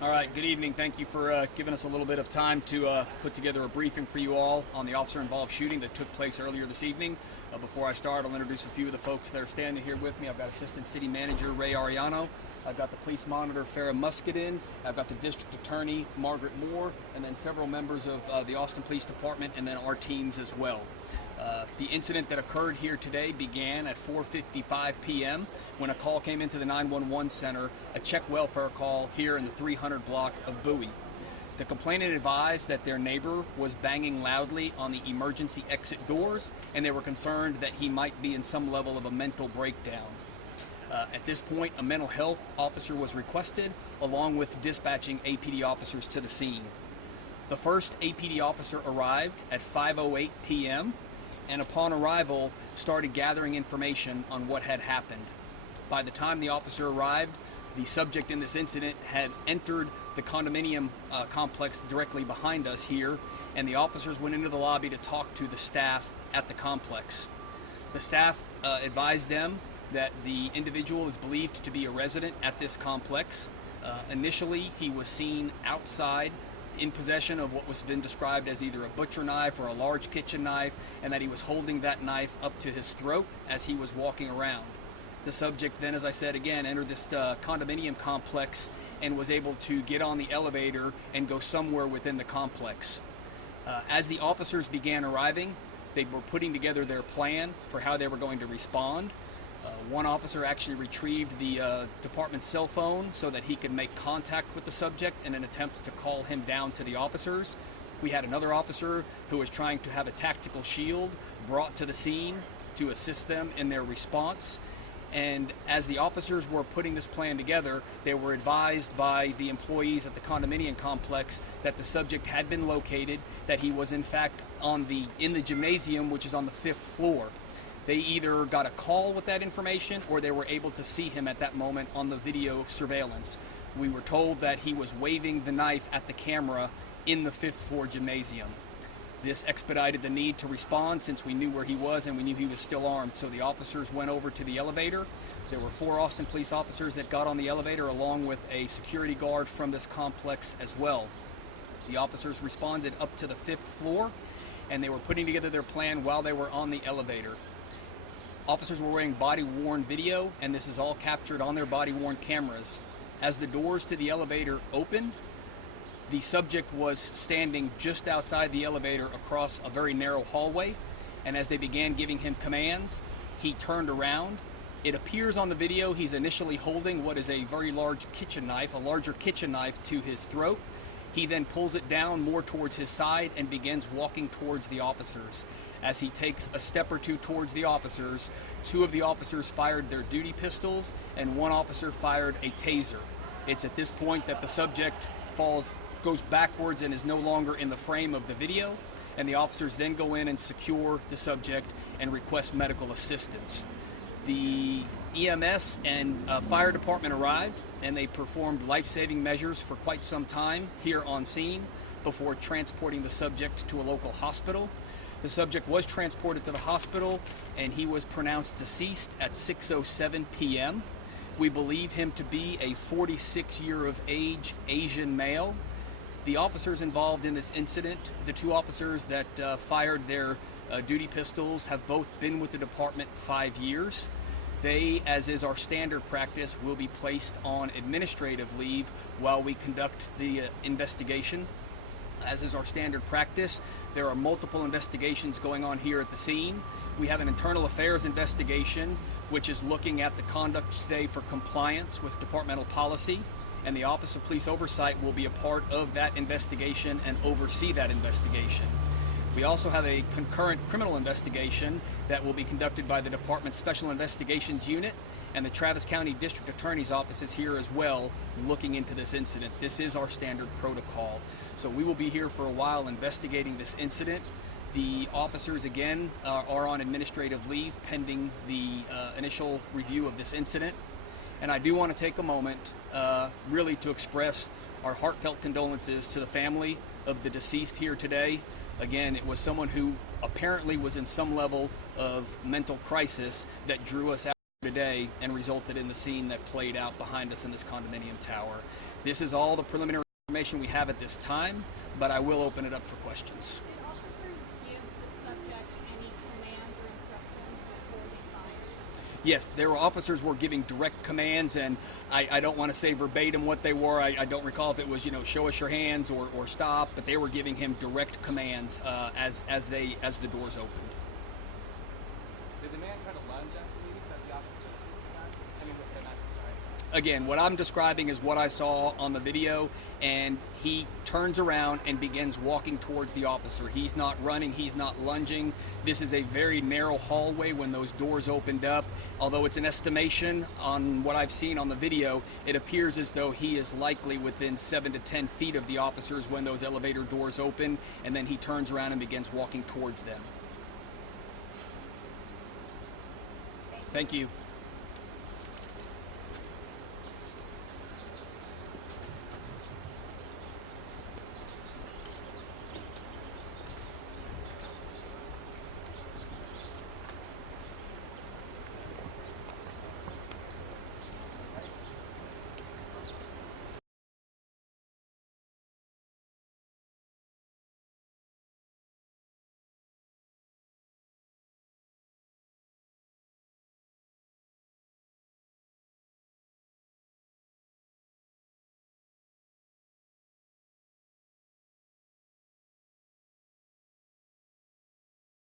All right, good evening. Thank you for giving us a little bit of time to put together a briefing for you all on the officer-involved shooting that took place earlier this evening. Before I start, I'll introduce a few of the folks that are standing here with me. I've got Assistant City Manager Ray Ariano. I've got the Police Monitor Farrah Muscadin. I've got the District Attorney Margaret Moore, and then several members of the Austin Police Department, and then our teams as well. The incident that occurred here today began at 4:55 p.m. when a call came into the 911 center, a check welfare call here in the 300 block of Bowie. The complainant advised that their neighbor was banging loudly on the emergency exit doors, and they were concerned that he might be in some level of a mental breakdown. At this point, a mental health officer was requested, along with dispatching APD officers to the scene. The first APD officer arrived at 5:08 p.m. and upon arrival started gathering information on what had happened. By the time the officer arrived, the subject in this incident had entered the condominium complex directly behind us here, and the officers went into the lobby to talk to the staff at the complex. The staff advised them that the individual is believed to be a resident at this complex. Initially, he was seen outside in possession of what was been described as either a butcher knife or a large kitchen knife, and that he was holding that knife up to his throat as he was walking around. The subject then, as I said again, entered this condominium complex and was able to get on the elevator and go somewhere within the complex. As the officers began arriving, they were putting together their plan for how they were going to respond. One officer actually retrieved the department's cell phone so that he could make contact with the subject in an attempt to call him down to the officers. We had another officer who was trying to have a tactical shield brought to the scene to assist them in their response. And as the officers were putting this plan together, they were advised by the employees at the condominium complex that the subject had been located, that he was in fact in the gymnasium, which is on the 5th floor. They either got a call with that information or they were able to see him at that moment on the video surveillance. We were told that he was waving the knife at the camera in the 5th floor gymnasium. This expedited the need to respond since we knew where he was and we knew he was still armed. So the officers went over to the elevator. There were 4 Austin police officers that got on the elevator along with a security guard from this complex as well. The officers responded up to the 5th floor and they were putting together their plan while they were on the elevator. Officers were wearing body-worn video, and this is all captured on their body-worn cameras. As the doors to the elevator opened, the subject was standing just outside the elevator across a very narrow hallway, and as they began giving him commands, he turned around. It appears on the video he's initially holding what is a very large kitchen knife, a larger kitchen knife to his throat. He then pulls it down more towards his side and begins walking towards the officers. As he takes a step or two towards the officers, 2 of the officers fired their duty pistols and 1 officer fired a taser. It's at this point that the subject goes backwards and is no longer in the frame of the video, and the officers then go in and secure the subject and request medical assistance. The EMS and fire department arrived and they performed life-saving measures for quite some time here on scene before transporting the subject to a local hospital. The subject was transported to the hospital and he was pronounced deceased at 6:07 p.m. We believe him to be a 46-year-of-age Asian male. The officers involved in this incident, the 2 officers that fired their duty pistols, have both been with the department 5 years. They, as is our standard practice, will be placed on administrative leave while we conduct the investigation. As is our standard practice, there are multiple investigations going on here at the scene. We have an internal affairs investigation, which is looking at the conduct today for compliance with departmental policy, and the Office of Police Oversight will be a part of that investigation and oversee that investigation. We also have a concurrent criminal investigation that will be conducted by the Department's Special Investigations Unit, and the Travis County District Attorney's Office is here as well looking into this incident. This is our standard protocol. So we will be here for a while investigating this incident. The officers, again, are on administrative leave pending the initial review of this incident. And I do want to take a moment really to express our heartfelt condolences to the family of the deceased here today. Again, it was someone who apparently was in some level of mental crisis that drew us out. today and resulted in the scene that played out behind us in this condominium tower. This is all the preliminary information we have at this time, but I will open it up for questions. Did officers give the subject any commands or instructions before they fired? Yes, their officers were giving direct commands, and I don't want to say verbatim what they were. I don't recall if it was, show us your hands or stop, but they were giving him direct commands as the doors opened. Did the man try to lunge after you said the officers? I mean, with the knife, sorry. Again, what I'm describing is what I saw on the video, and he turns around and begins walking towards the officer. He's not running, he's not lunging. This is a very narrow hallway when those doors opened up. Although it's an estimation on what I've seen on the video, it appears as though he is likely within 7 to 10 feet of the officers when those elevator doors open, and then he turns around and begins walking towards them. Thank you.